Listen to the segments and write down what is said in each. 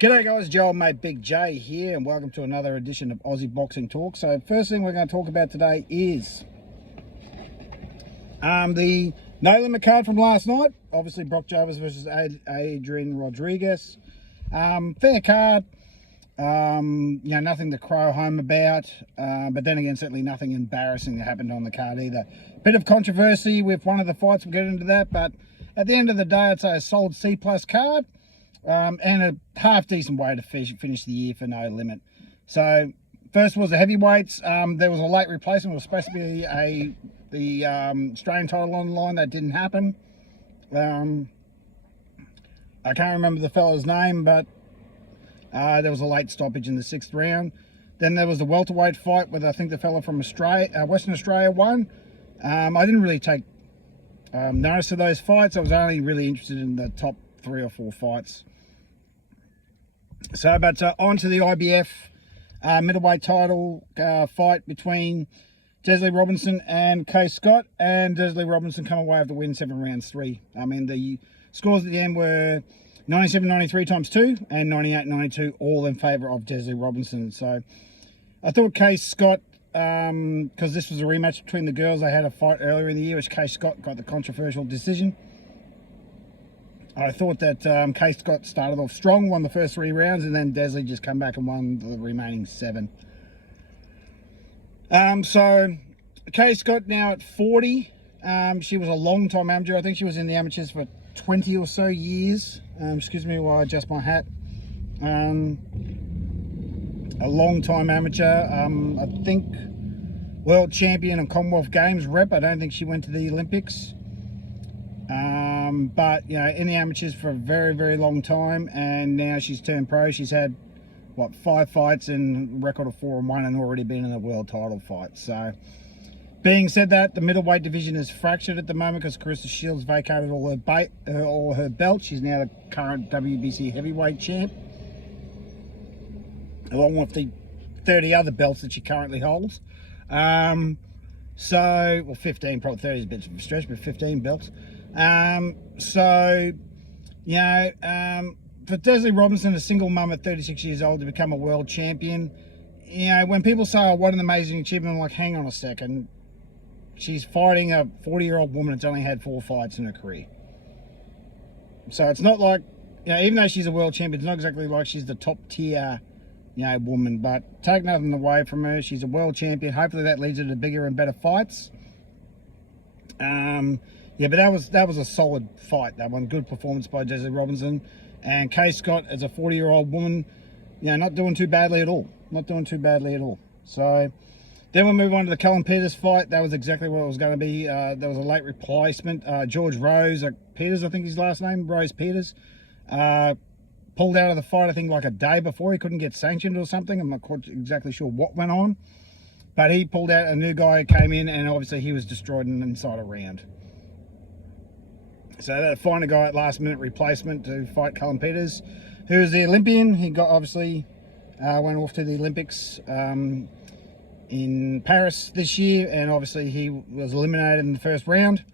G'day guys, Joel mate Big J here and welcome to another edition of Aussie Boxing Talk. So first thing we're going to talk about today is the no limit card from last night. Obviously Brock Jarvis versus Adrian Rodriguez. Fair card, nothing to crow home about, but then again certainly nothing embarrassing that happened on the card either. Bit of controversy with one of the fights, we'll get into that, but at the end of the day I'd say a solid C+ card. And a half decent way to finish the year for No Limit. So first was the heavyweights. There was a late replacement. It was supposed to be the Australian title on the line. That didn't happen. I can't remember the fella's name, but there was a late stoppage in the 6th round. Then there was the welterweight fight with I think the fella from Australia, Western Australia won. I didn't really take notice of those fights. I was only really interested in the top 3 or 4 fights. So, but on to the IBF middleweight title fight between Jazzy Robinson and Kay Scott, and Jazzy Robinson come away with the win 7 rounds 3. I mean, the scores at the end were 97-93 times 2 and 98-92, all in favour of Jazzy Robinson. So I thought Kay Scott, because this was a rematch between the girls, they had a fight earlier in the year, which Kay Scott got the controversial decision. I thought that Kay Scott started off strong, won the first 3 rounds, and then Desley just come back and won the remaining 7. So Kay Scott now at 40. She was a long-time amateur. I think she was in the amateurs for 20 or so years. Excuse me while I adjust my hat. A long-time amateur. I think world champion and Commonwealth Games rep. I don't think she went to the Olympics. But in the amateurs for a very, very long time, and now she's turned pro. She's had what, 5 fights and a record of 4-1, and already been in a world title fight. So, being said that, the middleweight division is fractured at the moment because Carissa Shields vacated all her belts. She's now the current WBC heavyweight champ, along with the 30 other belts that she currently holds. Well, 15, probably 30 is a bit of a stretch, but 15 belts. For Jazzy Robinson, a single mum at 36 years old, to become a world champion, when people say, oh, what an amazing achievement, I'm like, hang on a second. She's fighting a 40-year-old woman that's only had 4 fights in her career. So it's not like, even though she's a world champion, it's not exactly like she's the top tier, woman, but take nothing away from her. She's a world champion. Hopefully that leads her to bigger and better fights. But that was a solid fight, that one. Good performance by Jazzy Robinson. And Kay Scott, as a 40-year-old woman, not doing too badly at all. Not doing too badly at all. So then we'll move on to the Callum Peters fight. That was exactly what it was going to be. There was a late replacement. George Rose Peters, I think his last name, Rose Peters, pulled out of the fight, I think, like a day before. He couldn't get sanctioned or something. I'm not quite exactly sure what went on. But he pulled out. A new guy came in, and obviously he was destroyed inside a round. So they find a guy at last minute replacement to fight Callum Peters, who is the Olympian. He got obviously went off to the Olympics in Paris this year, and obviously he was eliminated in the first round,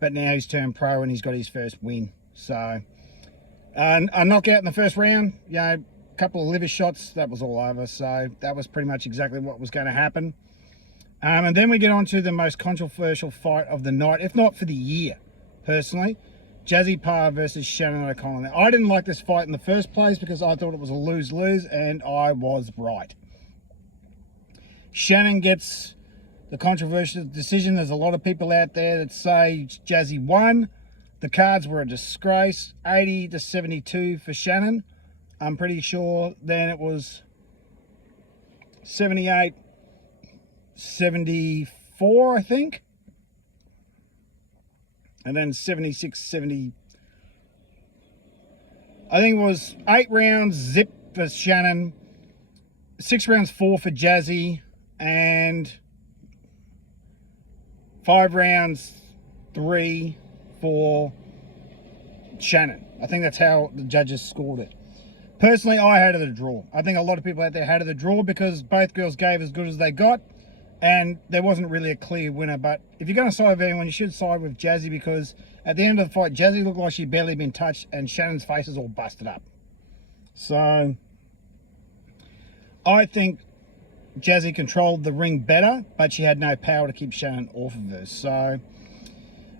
but now he's turned pro and he's got his first win. So a knockout in the first round, a couple of liver shots, that was all over. So that was pretty much exactly what was going to happen. And then we get on to the most controversial fight of the night, if not for the year. Personally, Jazzy Parr versus Shannon O'Connell. Now, I didn't like this fight in the first place because I thought it was a lose-lose, and I was right. Shannon gets the controversial decision. There's a lot of people out there that say Jazzy won. The cards were a disgrace. 80-72 for Shannon. I'm pretty sure then it was 78-74, I think. And then 76-70. I think it was 8 rounds zip for Shannon, 6 rounds 4 for Jazzy, and 5 rounds 3 for Shannon. I think that's how the judges scored it. Personally, I had it a draw. I think a lot of people out there had it a draw because both girls gave as good as they got. And there wasn't really a clear winner. But if you're going to side with anyone, you should side with Jazzy, because at the end of the fight, Jazzy looked like she'd barely been touched and Shannon's face is all busted up. So I think Jazzy controlled the ring better, but she had no power to keep Shannon off of her. So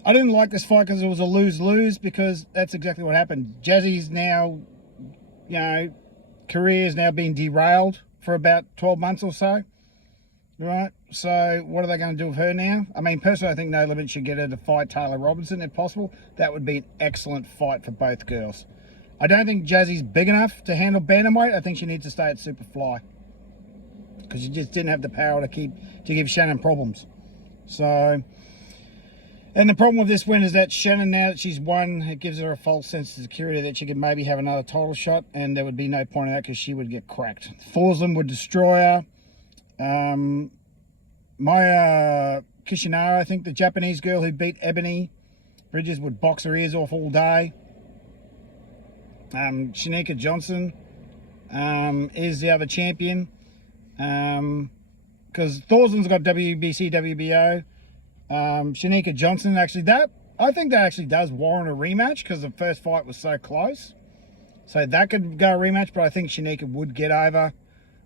I didn't like this fight because it was a lose-lose, because that's exactly what happened. Jazzy's now, career is now being derailed for about 12 months or so. Right, so what are they going to do with her now? I mean, personally, I think No Limit should get her to fight Taylor Robinson if possible. That would be an excellent fight for both girls. I don't think Jazzy's big enough to handle bantamweight. I think she needs to stay at Superfly, because she just didn't have the power to give Shannon problems. So, and the problem with this win is that Shannon, now that she's won, it gives her a false sense of security that she could maybe have another title shot, and there would be no point in that because she would get cracked. Forsland would destroy her. Maya Kishinara, I think the Japanese girl who beat Ebony Bridges, would box her ears off all day. Shanika Johnson is the other champion, because Thorsland's got WBC, WBO. Shanika Johnson, I think that actually does warrant a rematch, because the first fight was so close. So that could go a rematch, but I think Shanika would get over.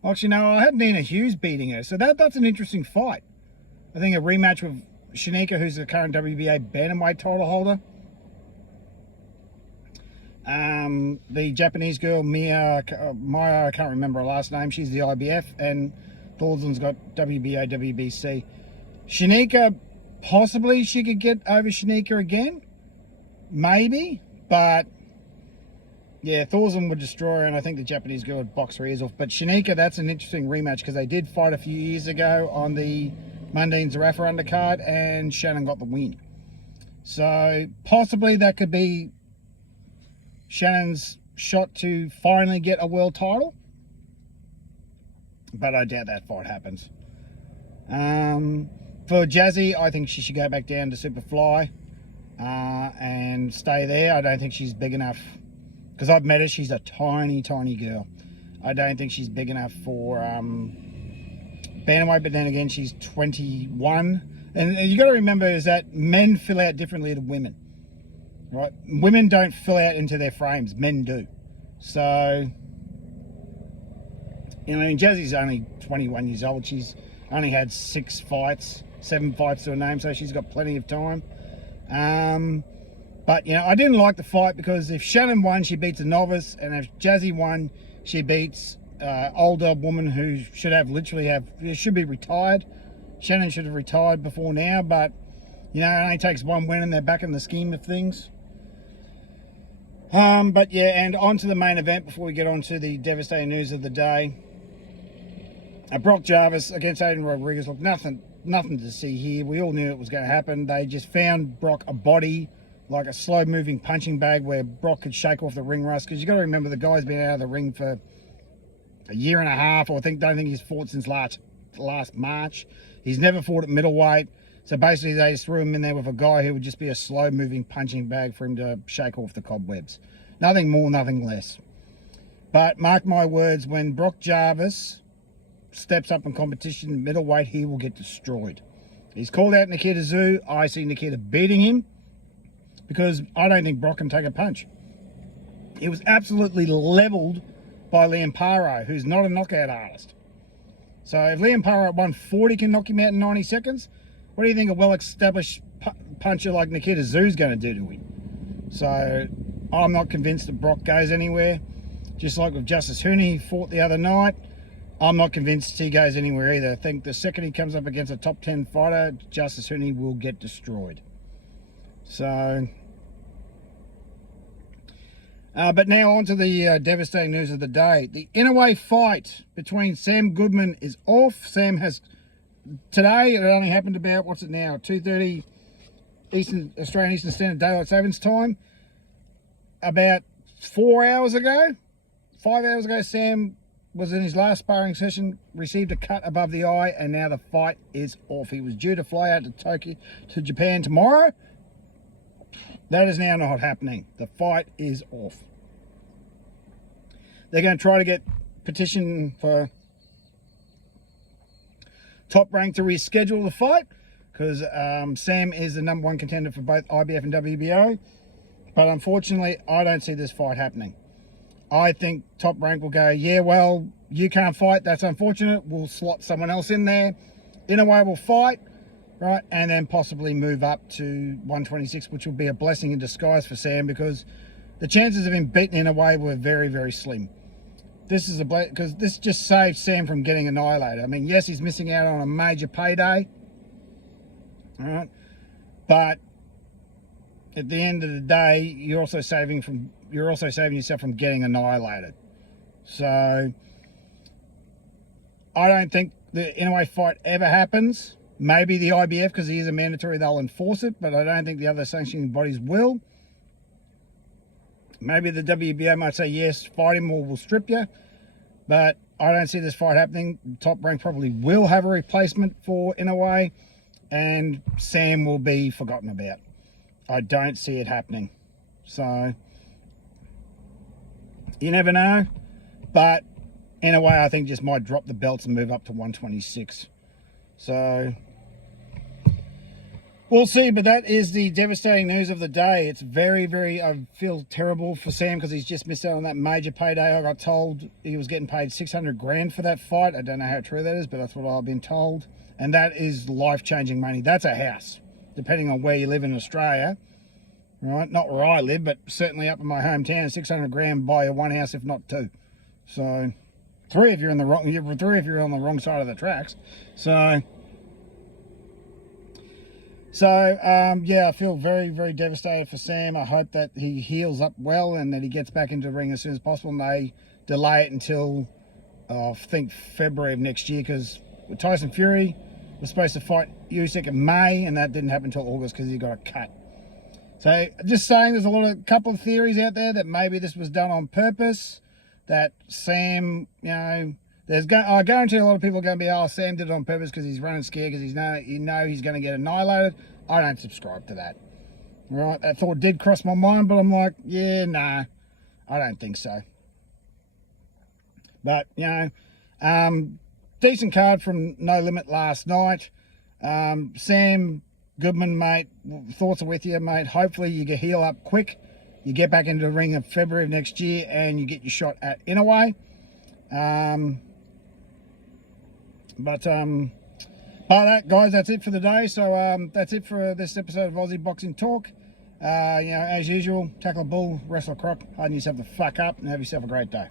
Actually, no, I had Nina Hughes beating her, so that's an interesting fight. I think a rematch with Shanika, who's the current WBA bantamweight title holder. The Japanese girl, Maya, I can't remember her last name, she's the IBF, and Thorsland's got WBA, WBC. Shanika, possibly she could get over Shanika again, maybe, but yeah, Thorsland would destroy her, and I think the Japanese girl would box her ears off. But Shanika, that's an interesting rematch, because they did fight a few years ago on the Mundine Zarafa undercard, and Shannon got the win. So possibly that could be Shannon's shot to finally get a world title, but I doubt that fight happens. For Jazzy, I think she should go back down to Superfly and stay there. I don't think she's big enough, because I've met her, she's a tiny, tiny girl. I don't think she's big enough for bantamweight, but then again, she's 21. And you got to remember is that men fill out differently to women, right? Women don't fill out into their frames, men do. So, Jazzy's only 21 years old. She's only had 7 fights to her name, so she's got plenty of time. But, I didn't like the fight, because if Shannon won, she beats a novice, and if Jazzy won, she beats older woman who should be retired. Shannon should have retired before now, but, it only takes one win and they're back in the scheme of things. But yeah, and on to the main event before we get on to the devastating news of the day. Brock Jarvis against Aiden Rodriguez. Look, nothing to see here. We all knew it was going to happen. They just found Brock a body, like a slow-moving punching bag where Brock could shake off the ring rust. Because you got to remember, the guy's been out of the ring for a year and a half, or don't think he's fought since last March. He's never fought at middleweight. So basically, they just threw him in there with a guy who would just be a slow-moving punching bag for him to shake off the cobwebs. Nothing more, nothing less. But mark my words, when Brock Jarvis steps up in competition middleweight, he will get destroyed. He's called out Nikita Tszyu. I see Nikita beating him, because I don't think Brock can take a punch. He was absolutely leveled by Liam Paro, who's not a knockout artist. So if Liam Paro at 140 can knock him out in 90 seconds, what do you think a well-established puncher like Nikita Tszyu is going to do to him? So I'm not convinced that Brock goes anywhere. Just like with Justice Hooney, he fought the other night. I'm not convinced he goes anywhere either. I think the second he comes up against a top 10 fighter, Justice Hooney will get destroyed. So, but now on to the devastating news of the day. The Inoue fight between Sam Goodman is off. Sam has, today, it only happened about, 2:30 Australian Eastern Standard Daylight Savings Time. About 5 hours ago, Sam was in his last sparring session, received a cut above the eye, and now the fight is off. He was due to fly out to Japan tomorrow. That is now not happening. The fight is off. They're going to try to get petition for Top Rank to reschedule the fight, because Sam is the #1 contender for both IBF and WBO. But unfortunately, I don't see this fight happening. I think Top Rank will go, yeah, well, you can't fight. That's unfortunate. We'll slot someone else in there. Inoue will fight, right? And then possibly move up to 126, which will be a blessing in disguise for Sam, because the chances of him beating Inoue were very, very slim. This is because this just saved Sam from getting annihilated. I mean, yes, he's missing out on a major payday, all right? But at the end of the day, you're also saving yourself from getting annihilated. So I don't think the Inoue fight ever happens. Maybe the IBF, because he is a mandatory, they'll enforce it, but I don't think the other sanctioning bodies will. Maybe the WBO might say, yes, fight him or we'll strip you. But I don't see this fight happening. Top Rank probably will have a replacement for Inoue, and Sam will be forgotten about. I don't see it happening. So, you never know. But Inoue, I think, just might drop the belts and move up to 126. So we'll see, but that is the devastating news of the day. It's very, very, I feel terrible for Sam because he's just missed out on that major payday. I got told he was getting paid 600 grand for that fight. I don't know how true that is, but that's what I've been told. And that is life-changing money. That's a house, depending on where you live in Australia. Right? Not where I live, but certainly up in my hometown, 600 grand buy you one house, if not two. So, three if you're on the wrong side of the tracks. So yeah, I feel very, very devastated for Sam. I hope that he heals up well and that he gets back into the ring as soon as possible. And they delay it until, I think, February of next year, because Tyson Fury was supposed to fight Usyk in May, and that didn't happen until August because he got a cut. So, just saying, there's a couple of theories out there that maybe this was done on purpose, that Sam, you know, I guarantee a lot of people are going to be, oh, Sam did it on purpose because he's running scared because he's going to get annihilated. I don't subscribe to that. Right? That thought did cross my mind, but I'm like, yeah, nah, I don't think so. But, you know, decent card from No Limit last night. Sam, Goodman, mate, thoughts are with you, mate. Hopefully you get heal up quick. You get back into the ring in February of next year and you get your shot at Inoue. But that, guys, that's it for the day. So that's it for this episode of Aussie Boxing Talk. You know, as usual, tackle a bull, wrestle a croc, harden yourself the fuck up, and have yourself a great day.